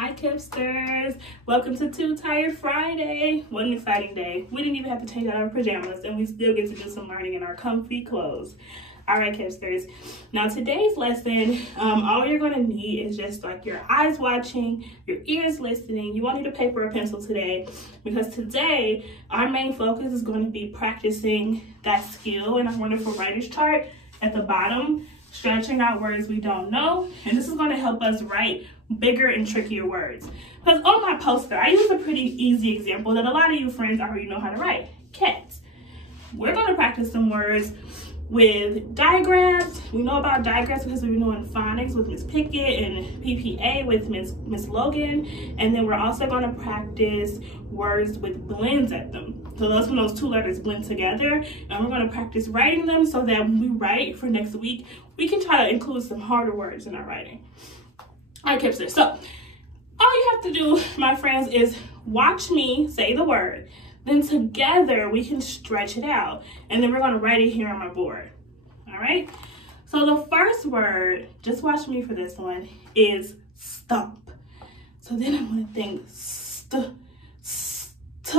Hi Kipsters, welcome to Too Tired Friday. What an exciting day. We didn't even have to change out our pajamas and we still get to do some learning in our comfy clothes. All right Kipsters, now today's lesson, all you're going to need is just like your eyes watching, your ears listening. You won't need a paper or pencil today because today our main focus is going to be practicing that skill in our wonderful writer's chart at the bottom, stretching out words we don't know, and this is going to help us write bigger and trickier words. Because on my poster, I use a pretty easy example that a lot of you friends already know how to write, cats. We're going to practice some words with digraphs. We know about digraphs because we've been doing phonics with Miss Pickett and PPA with Miss Logan. And then we're also going to practice words with blends at them. So those when those two letters blend together, and we're going to practice writing them so that when we write for next week, we can try to include some harder words in our writing. All right, Kipsters. So all you have to do, my friends, is watch me say the word. Then together we can stretch it out. And then we're going to write it here on my board. All right. So the first word, just watch me for this one, is stump. So then I'm going to think p.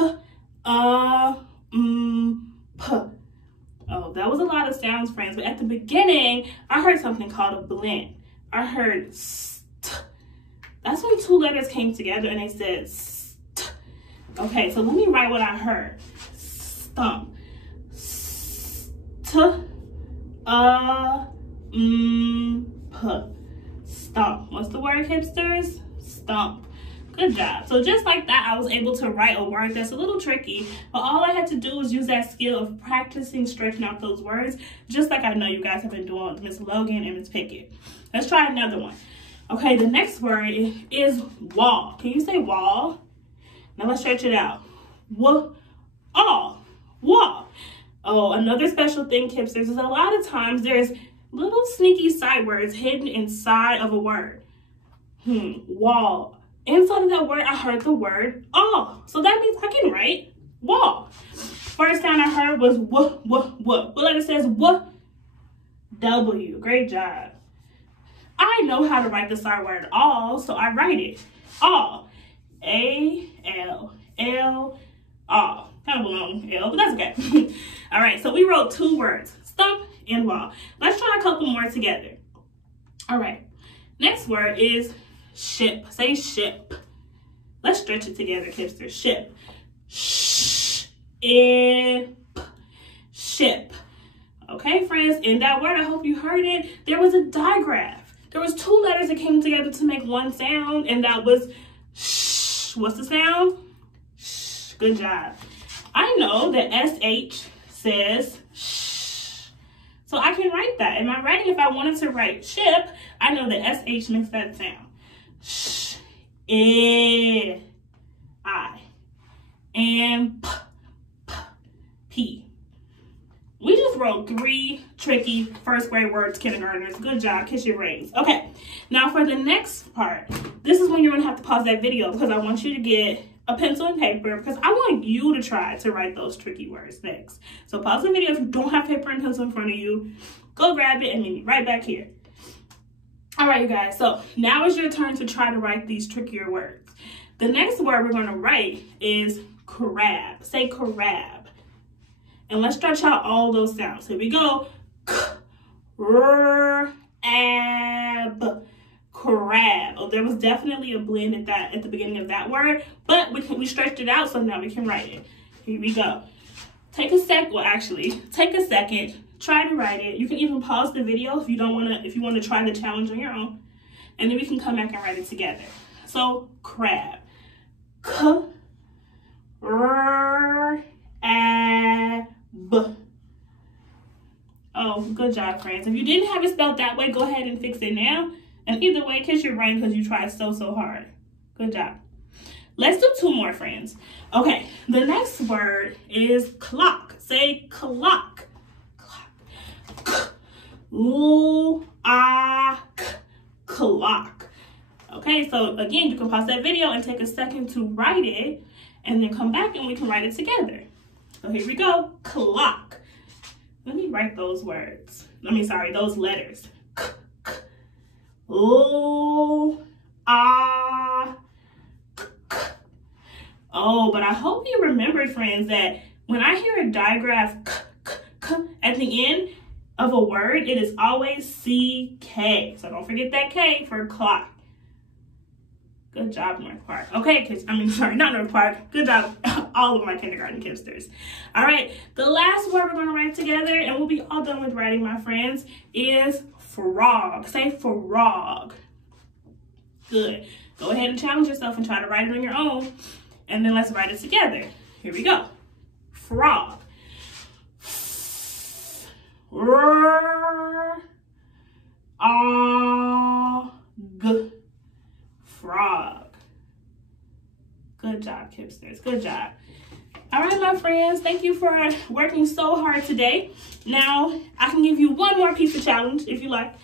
Oh, that was a lot of sounds, friends. But at the beginning, I heard something called a blend. I heard st. That's when two letters came together and they said st. Okay, so let me write what I heard. Stump. P. Stump. What's the word, Hipsters? Stump. Good job. So just like that, I was able to write a word that's a little tricky, but all I had to do was use that skill of practicing stretching out those words, just like I know you guys have been doing with Miss Logan and Miss Pickett. Let's try another one. Okay, the next word is wall. Can you say wall? Now let's stretch it out. Wall. Oh, another special thing, Kipsters, is a lot of times there's little sneaky sight words hidden inside of a word. Wall. Inside of that word, I heard the word all. So that means I can write wall. First sound I heard was w. What letter says w? W. Great job. I know how to write the side word all, so I write it. All. A-L-L, all. Kind of a long L, but that's okay. All right, so we wrote two words, stump and wall. Let's try a couple more together. All right, next word is ship. Say ship. Let's stretch it together, Kipster. Ship. Ship. Ship. Okay, friends, in that word, I hope you heard it, there was a digraph. There was two letters that came together to make one sound, and that was sh. What's the sound? Sh. Good job. I know that SH says sh. So I can write that. In my writing, if I wanted to write ship, I know that SH makes that sound. Sh. I. And P. We just wrote 3 tricky first grade words, kindergartners. Good job, kiss your brains. Okay, now for the next part, this is when you're gonna have to pause that video because I want you to get a pencil and paper because I want you to try to write those tricky words next. So pause the video if you don't have paper and pencil in front of you. Go grab it and meet me right back here. All right, you guys, so now it's your turn to try to write these trickier words. The next word we're gonna write is crab. Say crab. And let's stretch out all those sounds. Here we go. Crab. Crab. Oh, there was definitely a blend at the beginning of that word, but we stretched it out, so now we can write it. Here we go. Take a second. Try to write it. You can even pause the video if you want to try the challenge on your own, and then we can come back and write it together. So crab. Oh, good job, friends. If you didn't have it spelled that way, go ahead and fix it now. And either way, kiss your brain because you tried so hard. Good job. Let's do 2 more, friends. Okay, the next word is clock. Say clock. Clock. Clock. Okay, so again, you can pause that video and take a second to write it, and then come back and we can write it together. So here we go, clock. Let me write those words. Those letters. Oh, but I hope you remembered, friends, that when I hear a digraph at the end of a word, it is always CK. So don't forget that K for clock. Good job, North Park. Okay, kids. Sorry, not North Park. Good job, all of my kindergarten kidsters. All right, the last word we're going to write together, and we'll be all done with writing, my friends, is frog. Say frog. Good. Go ahead and challenge yourself and try to write it on your own, and then let's write it together. Here we go. Frog. Frog. Frog. Good job, kidsters. Good job. All right, my friends, thank you for working so hard today. Now, I can give you one more piece of challenge, if you like,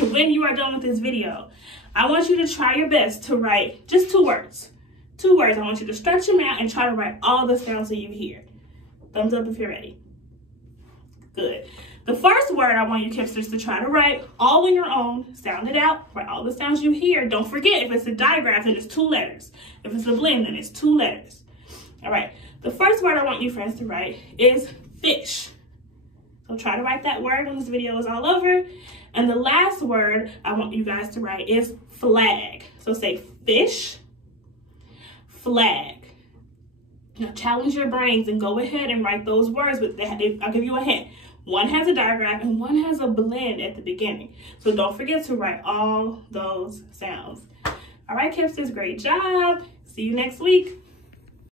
when you are done with this video. I want you to try your best to write just 2 words. 2 words. I want you to stretch them out and try to write all the sounds that you hear. Thumbs up if you're ready. Good. The first word I want you kidsters to try to write all on your own, sound it out, write all the sounds you hear. Don't forget, if it's a digraph, then it's 2 letters. If it's a blend, then it's 2 letters. All right, the first word I want you friends to write is fish. So try to write that word when this video is all over. And the last word I want you guys to write is flag. So say fish, flag. Now challenge your brains and go ahead and write those words, but I'll give you a hint. One has a digraph and one has a blend at the beginning. So don't forget to write all those sounds. All right, kidsters, great job. See you next week.